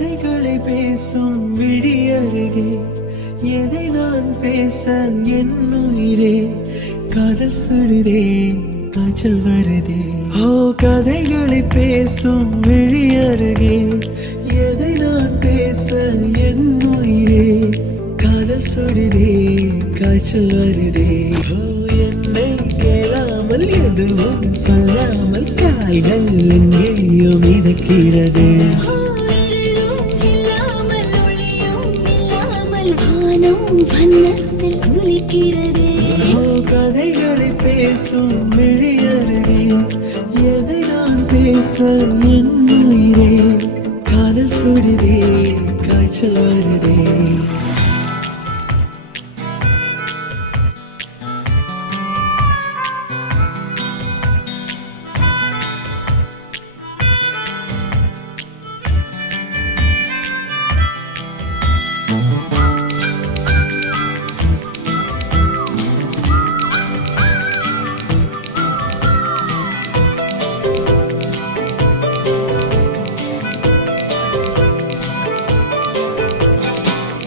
கதைகளை பேசும் விழி அருகே எதை நான் பேச என் உயிரே காதல் சுடுதே காய்ச்சல் வருதே ஓ கதைகளை பேசும் விழி அருகே எதை நான் பேச என் உயிரே காதல் சுடுதே காய்ச்சல் வருதே ஓ என்னை கேளாமல் எதுவும் சொல்லாமல் காய்கள் எங்கேயோ மிதக்கிறது வண்ணத்தில் குளிக்கிறது கதைகளை பேசும் விழி அருகே எதை நான் பேச என் உயிரே காதல் சுடுதே காய்ச்சல் வருதே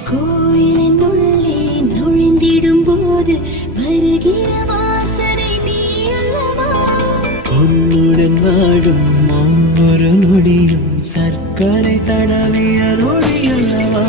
கோயிலின் உள்ளே நுழைந்திடும் போது வருகிற வாசனை நீ அல்லவா உன்னுடன் வாழும் ஒவ்வொரு நொடியும் சர்க்கரை தடவிய நொடியல்லவா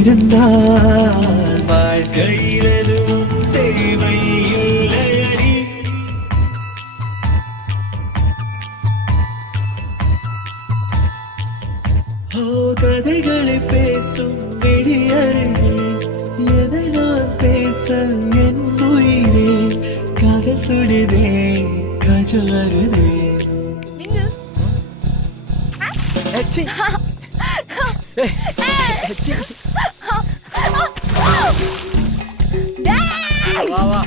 இருந்தால் வாழ்க்கையில் எதுவும் தேவையில்லையடி ஓ கதைகளை பேசும் விழி அருகே எதை நான் பேச என் உயிரே காதல் சுடுதே காய்ச்சல் வருதே வா வா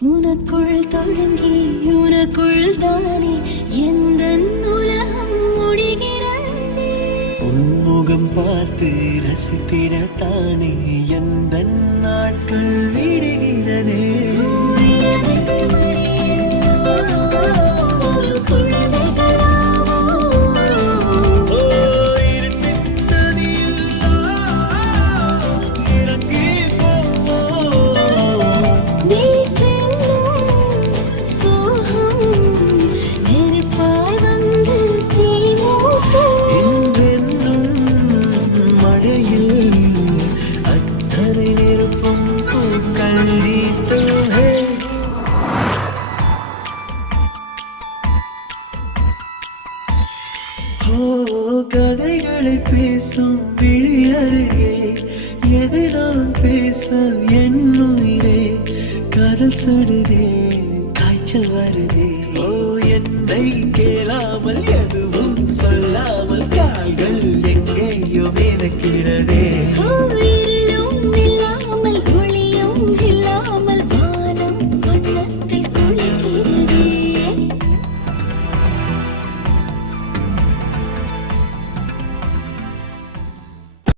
உனக்குள் தொடங்கி உனக்குள் தானே எந்த உலகம் முடிகிறது உன்முகம் பார்த்து ரசித்திடத்தானே எந்த நாட்கள் விடுகிறதே கதைகளை பேசும் விழி அருகே எதை நான் பேச என் உயிரே காதல் சுடுதே காய்ச்சல் வருதே ஓ என்னை